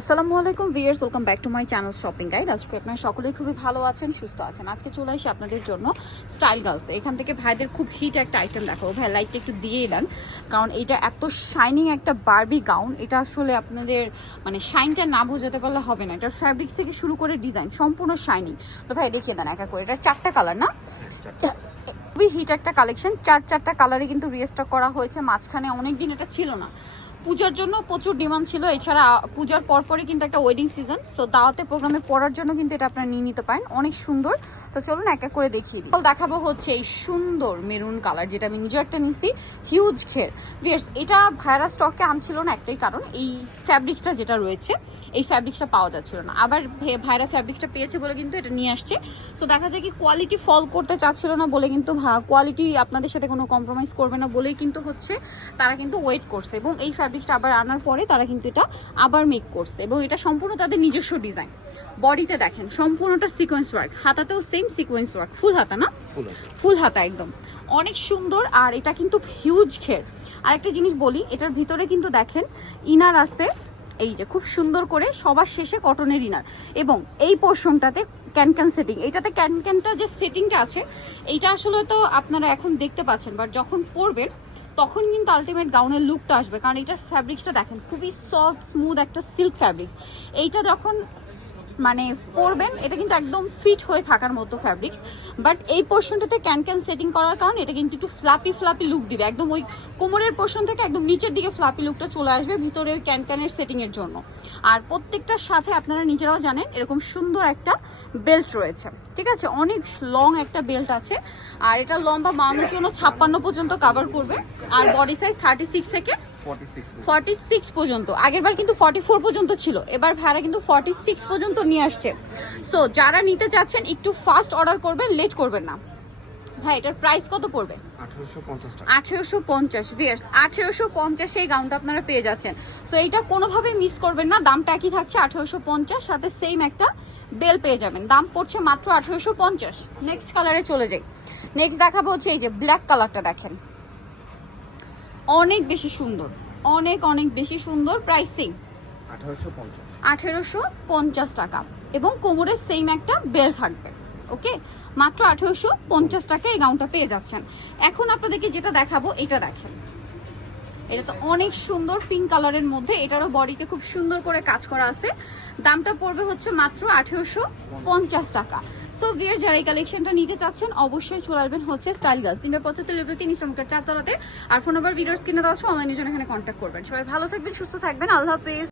আসসালামু আলাইকুম viewers welcome back to my channel shopping guide. আজকে আপনারা সকলেই খুবই ভালো আছেন সুস্থ আছেন। আজকে চলে আসি আপনাদের জন্য স্টাইল গার্লস। এখান থেকে ভাইদের খুব হিট একটা আইটেম দেখাবো। ভাই লাইটটা একটু দিয়েই দেন কারণ এটা এত শাইনিং একটা বার্বি গাউন এটা আসলে আপনাদের মানে শাইনটা না বোঝাতে পারলে হবে না। এটার ফ্যাব্রিক্স থেকে শুরু করে ডিজাইন সম্পূর্ণ শাইনিং তো ভাই দেখিয়ে দেন একা করে। এটা চারটা কালার না? খুবই হিট একটা কালেকশন চার চারটা কালারে কিন্তু রিস্টক করা হয়েছে। মাঝখানে অনেক দিন এটা ছিল না। পূজার জন্য প্রচুর ডিমান্ড ছিল। এছাড়া পূজার পরপরই কিন্তু একটা ওয়েডিং সিজন সো দাওয়াতে প্রোগ্রামে পড়ার জন্য কিন্তু এটা আপনারা নিয়ে নিতে পারেন। অনেক সুন্দর। তো চলুন এক এক করে দেখিয়ে দিই। দেখাবো হচ্ছে এই সুন্দর মেরুন কালার যেটা আমি নিজেও একটা নিছি হিউজ ঘের। ভিয়ার্স এটা ভাইরাস স্টকে আনছিল না একটাই কারণ, এই ফ্যাব্রিক্সটা যেটা রয়েছে, এই ফ্যাব্রিক্সটা পাওয়া যাচ্ছিল না। আবার ভে- ভাইরা ফ্যাব্রিক্সটা পেয়েছে বলে কিন্তু এটা নিয়ে আসছে। সো দেখা যায় কি কোয়ালিটি ফল করতে চাচ্ছিল না বলে কিন্তু কোয়ালিটি আপনাদের সাথে কোনো কম্প্রোমাইজ করবে না বলেই কিন্তু হচ্ছে তারা কিন্তু ওয়েট করছে। এবং এই ফ্যাব্রিক্সটা আবার আনার পরে তারা কিন্তু এটা আবার মেক করছে এবং এটা সম্পূর্ণ তাদের নিজস্ব ডিজাইন বডিতে দেখেন সম্পূর্ণটা সিকোয়েন্স ওয়ার্ক হাতাতেও সেম সিকোয়েন্স ওয়ার্ক ফুল হাতা না? ফুল ফুল হাতা একদম। অনেক সুন্দর আর এটা কিন্তু হিউজ ঘের। আর একটা জিনিস বলি এটার ভিতরে কিন্তু দেখেন ইনার আছে এই যে খুব সুন্দর করে সবার শেষে কটনের ইনার এবং এই পোর্শনটাতে ক্যান ক্যান সেটিং এইটাতে ক্যান ক্যানটা যে সেটিংটা আছে এইটা আসলে তো আপনারা এখন দেখতে পাচ্ছেন বাট যখন পরবেন তখন কিন্তু আলটিমেট গাউনের লুকটা আসবে। কারণ এটার ফ্যাব্রিক্সটা দেখেন, খুবই সফট স্মুথ একটা সিল্ক ফ্যাব্রিক্স এইটা যখন মানে পরবেন, এটা কিন্তু একদম ফিট হয়ে থাকার মতো ফ্যাব্রিক্স বাট এই পোর্শনটাতে ক্যান ক্যান সেটিং করার কারণে, এটা কিন্তু একটু ফ্লাপি ফ্লাপি লুক দিবে। একদম ওই কোমরের পোর্শন থেকে একদম নিচের দিকে ফ্লাপি লুকটা চলে আসবে ভিতরে ওই ক্যান ক্যানের সেটিংয়ের জন্য। আর প্রত্যেকটার সাথে আপনারা নিজেরাও জানেন, এরকম সুন্দর একটা বেল্ট রয়েছে। ঠিক আছে? অনেক লং একটা বেল্ট আছে। আর এটা লম্বা বাউন্নের জন্য ছাপ্পান্ন পর্যন্ত কাভার করবে। আর বডি সাইজ থার্টি সিক্স থেকে 46 সিক্স পর্যন্ত। আগেরবার কিন্তু ফর্টি ফোর পর্যন্ত ছিল। এবার ভাড়া কিন্তু ফর্টি সিক্স পর্যন্ত নিয়ে আসছে। সো যারা নিতে চাচ্ছেন একটু ফাস্ট অর্ডার করবেন লেট করবেন না। ভাই এটার প্রাইস কত পড়বে? 1850 টাকা। আঠেরোশো পঞ্চাশ। ভিয়ার্স আঠেরোশো পঞ্চাশে এই গাউনটা আপনারা পেয়ে যাচ্ছেন। সো এইটা কোনোভাবেই মিস করবেন না। দামটা একই থাকছে আঠেরোশো পঞ্চাশ সাথে সেম একটা বেল পেয়ে যাবেন। দাম পড়ছে মাত্র আঠেরোশো পঞ্চাশ। নেক্সট কালারে চলে যাই। নেক্সট দেখাবো হচ্ছে এই যে ব্ল্যাক কালারটা দেখেন। অনেক বেশি সুন্দর। অনেক অনেক বেশি সুন্দর প্রাইসিং 1850 আঠেরোশো পঞ্চাশ টাকা। এবং কোমরের সেম একটা বেল থাকবে। ওকে মাত্র আঠেরোশো পঞ্চাশ টাকা এই গাউনটা পেয়ে যাচ্ছেন। এখন আপনাদেরকে যেটা দেখাবো এটা দেখেন। এটা তো অনেক সুন্দর পিঙ্ক কালারের মধ্যে। এটারও বডিতে খুব সুন্দর করে কাজ করা আছে। দামটা পড়বে হচ্ছে মাত্র আঠেরোশো পঞ্চাশ টাকা। সো গিয়ার যারা এই কালেকশনটা নিতে চাচ্ছেন, অবশ্যই চলে আসবেন হচ্ছে স্টাইল গাছ তিনটা পঁচাত্তর লেভেল তিন ইসলামকার চারতলাতে। আর ফোন নাম্বার ভিডিওস কিনে দেওয়া আছে অনলাইনের জন্য এখানে কন্ট্যাক্ট করবেন। সবাই ভালো থাকবেন, সুস্থ থাকবেন। আল্লাহ হাফেজ।